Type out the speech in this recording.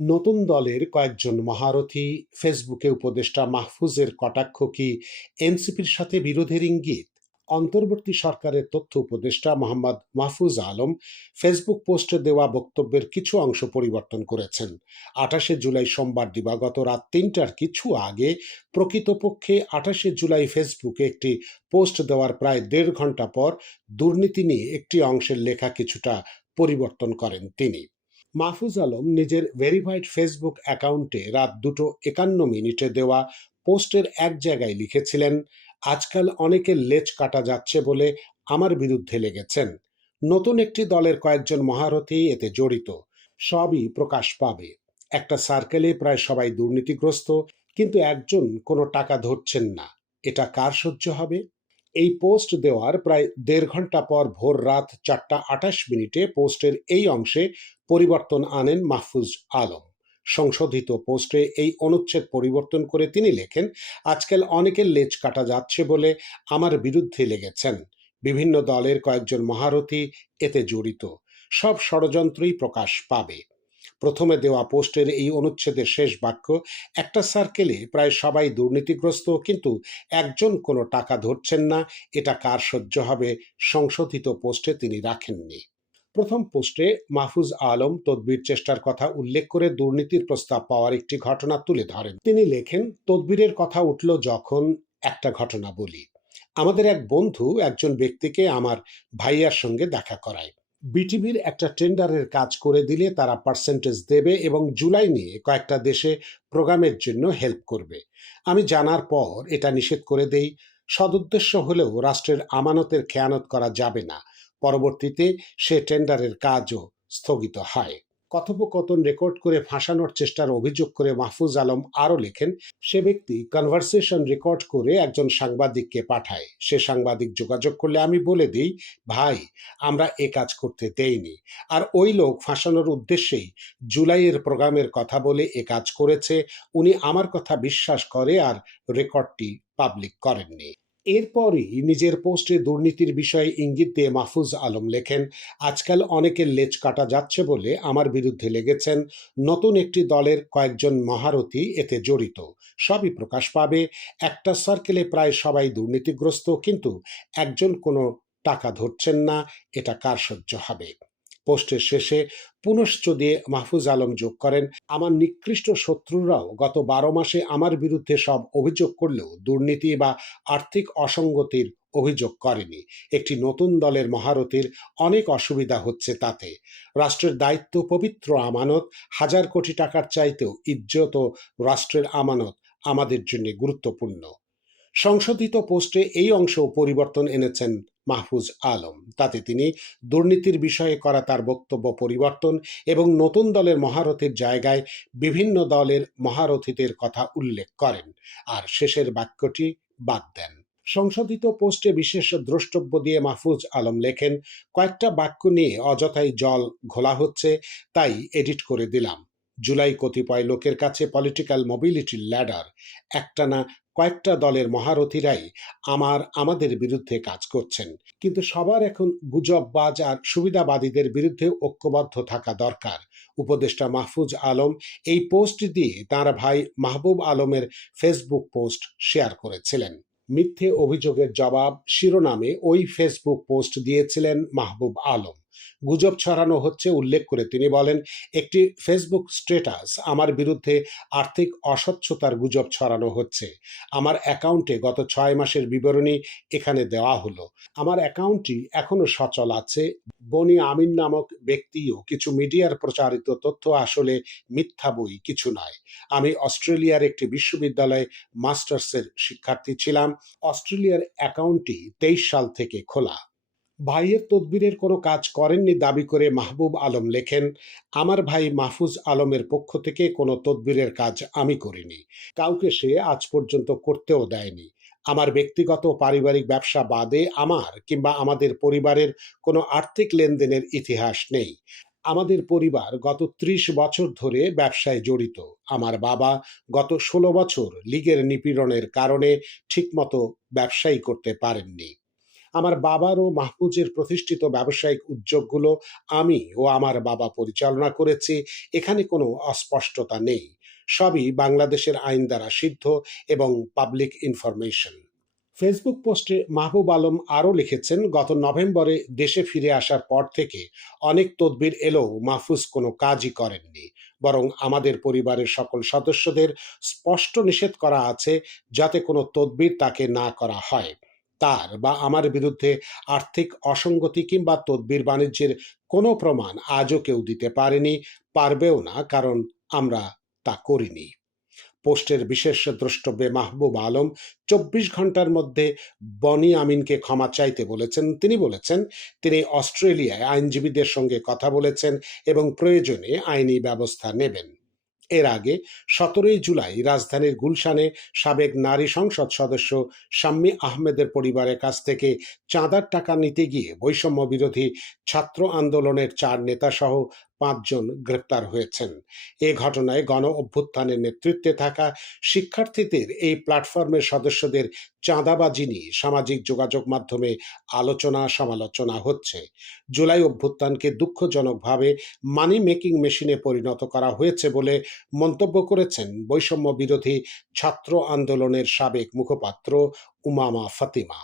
নতুন দলের কয়েকজন মহারথী, ফেসবুকে উপদেষ্টা মাহফুজের কটাক্ষ কি এনসিপির সাথে বিরোধের ইঙ্গিত? অন্তর্বর্তী সরকারের তথ্য উপদেষ্টা মোহাম্মদ মাহফুজ আলম ফেসবুক পোস্টে দেওয়া বক্তব্যের কিছু অংশ পরিবর্তন করেছেন। আঠাশে জুলাই সোমবার দিবাগত রাত তিনটার কিছু আগে প্রকৃতপক্ষে আঠাশে জুলাই ফেসবুকে একটি পোস্ট দেওয়ার প্রায় দেড় ঘণ্টা পর দুর্নীতি নিয়ে একটি অংশের লেখা কিছুটা পরিবর্তন করেন তিনি। মাহফুজ আলম নিজের ভেরিফাইড ফেসবুক অ্যাকাউন্টে রাত দুটো একান্ন মিনিটে দেওয়া পোস্টের এক জায়গায় লিখেছিলেন, আজকাল অনেকের লেজ কাটা যাচ্ছে বলে আমার বিরুদ্ধে লেগেছেন। নতুন একটি দলের কয়েকজন মহারথী এতে জড়িত। সবই প্রকাশ পাবে। একটা সার্কেলে প্রায় সবাই দুর্নীতিগ্রস্ত, কিন্তু একজন কোনো টাকা ধরছেন না। এটা কার সহ্য হবে? এই পোস্ট দেওয়ার প্রায় দেড় ঘণ্টা পর ভোর রাত চারটা আটাশ মিনিটে পোস্টের এই অংশে পরিবর্তন আনেন মাহফুজ আলম। সংশোধিত পোস্টে এই অনুচ্ছেদ পরিবর্তন করে তিনি লেখেন, আজকাল অনেকের লেজ কাটা যাচ্ছে বলে আমার বিরুদ্ধে লেগেছেন। বিভিন্ন দলের কয়েকজন মহারথী এতে জড়িত। সব ষড়যন্ত্রই প্রকাশ পাবে। প্রথমে দেওয়া পোস্টের এই অনুচ্ছেদের শেষ বাক্য, একটা সার্কেলে প্রায় সবাই দুর্নীতিগ্রস্ত, কিন্তু একজন কোনো টাকা ধরছেন না, এটা কার সহ্য হবে? সংশোধিত পোস্টে তিনি রাখেননি। প্রথম পোস্টে মাহফুজ আলম তদবির চেষ্টার কথা উল্লেখ করে দুর্নীতির প্রস্তাব পাওয়ার একটি ঘটনা তুলে ধরেন। তিনি লেখেন, তদবিরের কথা উঠল যখন একটা ঘটনা বলি। আমাদের এক বন্ধু একজন ব্যক্তিকে আমার ভাইয়ার সঙ্গে দেখা করায়। বিটিভির একটা টেন্ডারের কাজ করে দিলে তারা পার্সেন্টেজ দেবে এবং জুলাই নিয়ে কয়েকটা দেশে প্রোগ্রামের জন্য হেল্প করবে। আমি জানার পর এটা নিষেধ করে দেই। সদুদ্দেশ্য হলেও রাষ্ট্রের আমানতের খেয়ানত করা যাবে না। পরবর্তীতে সে টেন্ডারের কাজও স্থগিত হয়। কথোপকথন রেকর্ড করে ফাঁসানোর চেষ্টার অভিযোগ করে মাহফুজ আলম আরও লেখেন, সে ব্যক্তি কনভারসেশন রেকর্ড করে একজন সাংবাদিককে পাঠায়। সে সাংবাদিক যোগাযোগ করলে আমি বলে দিই, ভাই, আমরা এ কাজ করতে দেইনি। আর ওই লোক ফাঁসানোর উদ্দেশ্যেই জুলাইয়ের প্রোগ্রামের কথা বলে এ কাজ করেছে। উনি আমার কথা বিশ্বাস করে আর রেকর্ডটি পাবলিক করেননি। এরপরই নিজের পোস্টে দুর্নীতির বিষয়ে ইঙ্গিত দিয়ে মাহফুজ আলম লেখেন, আজকাল অনেকের লেজ কাটা যাচ্ছে বলে আমার বিরুদ্ধে লেগেছেন নতুন একটি দলের কয়েকজন মহারথী এতে জড়িত। সবই প্রকাশ পাবে। একটা সার্কেলে প্রায় সবাই দুর্নীতিগ্রস্ত, কিন্তু একজন কোনো টাকা ধরছেন না, এটা কার সহ্য হবে? পোস্টের শেষে পুনশ্চ দিয়ে মাহফুজ আলম যোগ করেন। আমার নিকৃষ্ট শত্রুরাও গত বারো মাসে আমার বিরুদ্ধে সব অভিযোগ করলেও দুর্নীতি বা আর্থিক অসঙ্গতির অভিযোগ করেনি। একটি নতুন দলের মহারথীর অনেক অসুবিধা হচ্ছে তাতে। রাষ্ট্রের দায়িত্ব পবিত্র আমানত, হাজার কোটি টাকার চাইতেও ইজ্জত ও রাষ্ট্রের আমানত আমাদের জন্য গুরুত্বপূর্ণ। সংশোধিত পোস্টে এই অংশ পরিবর্তন এনেছেন মাহফুজ আলম। তাতে তিনি দুর্নীতির বিষয়ে করা তার বক্তব্য পরিবর্তন এবং নতুন দলের মহারথীর জায়গায় বিভিন্ন দলের মহারথীদের কথা উল্লেখ করেন। আর শেষের বাক্যটি বাদ দেন। সংশোধিত পোস্টে বিশেষ দ্রষ্টব্য দিয়ে মাহফুজ আলম লেখেন, কয়েকটা বাক্য নিয়ে অযথাই জল ঘোলা হচ্ছে, তাই এডিট করে দিলাম। জুলাই কতিপয় লোকের কাছে পলিটিক্যাল মোবিলিটি ল্যাডার একটানা কয়েকটা দলের মহারথীরাই আমার, আমাদের বিরুদ্ধে কাজ করছেন। কিন্তু সবার এখন গুজববাজ আর সুবিধাবাদীদের বিরুদ্ধে ঐক্যবদ্ধ থাকা দরকার। উপদেষ্টা মাহফুজ আলম এই পোস্ট দিয়ে তাঁর ভাই মাহবুব আলমের ফেসবুক পোস্ট শেয়ার করেছিলেন। মিথ্যে অভিযোগের জবাব শিরোনামে ওই ফেসবুক পোস্ট দিয়েছিলেন মাহবুব আলম। গুজব ছড়ানো হচ্ছে উল্লেখ করে তিনি বলেন, একটি ফেসবুক স্ট্যাটাস আমার বিরুদ্ধে আর্থিক অস্বচ্ছতার গুজব ছড়ানো হচ্ছে। আমার অ্যাকাউন্টে গত ছয় মাসের বিবরণী এখানে দেওয়া হলো। আমার অ্যাকাউন্টটি এখনও সচল আছে। বনি আমিন নামক ব্যক্তিও কিছু মিডিয়ার প্রচারিত তথ্য আসলে মিথ্যা বই কিছু নয়। আমি অস্ট্রেলিয়ার একটি বিশ্ববিদ্যালয়ে মাস্টার্সের শিক্ষার্থী ছিলাম। অস্ট্রেলিয়ার অ্যাকাউন্টটি তেইশ সাল থেকে খোলা। ভাইয়ের তদবিরের কোনো কাজ করেননি দাবি করে মাহবুব আলম লেখেন, আমার ভাই মাহফুজ আলমের পক্ষ থেকে কোনো তদবিরের কাজ আমি করিনি। কাউকে সে আজ পর্যন্ত করতেও দেয়নি। আমার ব্যক্তিগত পারিবারিক ব্যবসা বাদে আমার কিংবা আমাদের পরিবারের কোনো আর্থিক লেনদেনের ইতিহাস নেই। আমাদের পরিবার গত ত্রিশ বছর ধরে ব্যবসায় জড়িত। আমার বাবা গত ষোলো বছর লীগের নিপীড়নের কারণে ঠিকমতো ব্যবসায়ী করতে পারেননি। আমার বাবার ও মাহফুজের প্রতিষ্ঠিত ব্যবসায়িক উদ্যোগগুলো আমি ও আমার বাবা পরিচালনা করেছি, এখানে কোনো অস্পষ্টতা নেই। সবই বাংলাদেশের আইন দ্বারা সিদ্ধ এবং পাবলিক ইনফরমেশন ফেসবুক পোস্টে মাহবুব আলম আরও লিখেছেন, গত নভেম্বরে দেশে ফিরে আসার পর থেকে অনেক তদবির এলেও মাহফুজ কোনো কাজই করেননি। বরং আমাদের পরিবারের সকল সদস্যদের স্পষ্ট নিষেধ করা আছে যাতে কোনো তদবির তাকে না করা হয়। তার বা আমার বিরুদ্ধে আর্থিক অসঙ্গতি কিংবা তদবির বাণিজ্যের কোনো প্রমাণ আজও কেউ দিতে পারেনি, পারবেও না, কারণ আমরা তা করিনি। পোস্টের বিশেষ দ্রষ্টব্যে মাহবুব আলম চব্বিশ ঘণ্টার মধ্যে বনি আমিনকে ক্ষমা চাইতে বলেছেন, তিনি বলেছেন, তিনি অস্ট্রেলিয়ায় আইনজীবীদের সঙ্গে কথা বলেছেন এবং প্রয়োজনে আইনি ব্যবস্থা নেবেন। এর আগে সতেরোই জুলাই রাজধানীর গুলশানে সাবেক নারী সংসদ সদস্য শাম্মী আহমেদের পরিবারের কাছ থেকে চাঁদার টাকা নিতে গিয়ে বৈষম্য বিরোধী ছাত্র আন্দোলনের চার নেতাসহ পাঁচজন গ্রেপ্তার হয়েছেন। এ ঘটনায় গণ অভ্যুত্থানের নেতৃত্বে থাকা শিক্ষার্থীদের এই প্ল্যাটফর্মের সদস্যদের চাঁদাবাজি নিয়ে সামাজিক যোগাযোগ মাধ্যমে আলোচনা সমালোচনা হচ্ছে। জুলাই অভ্যুত্থানকে দুঃখজনকভাবে মানি মেকিং মেশিনে পরিণত করা হয়েছে বলে মন্তব্য করেছেন বৈষম্য বিরোধী ছাত্র আন্দোলনের সাবেক মুখপাত্র উমামা ফাতিমা।